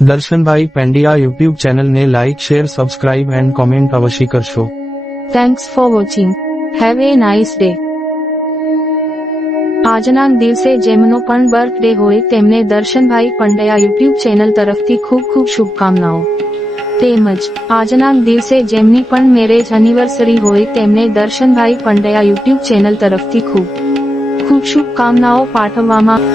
Darshanbhai પેંડિયા YouTube ચેનલને like share subscribe and comment અવશ્ય કરશો. Thanks for watching. Have a nice day. આજના દિવસે જેમનો પણ બર્થડે હોય તેમને દર્શનભાઈ પંડ્યા યુટ્યુબ ચેનલ તરફથી ખૂબ ખૂબ શુભકામનાઓ. તેમજ આજના દિવસે જેમની પણ મેરેજ એનિવર્સરી હોય તેમને દર્શનભાઈ પંડ્યા યુટ્યુબ ચેનલ તરફથી ખૂબ ખૂબ શુભકામનાઓ પાઠવવામાં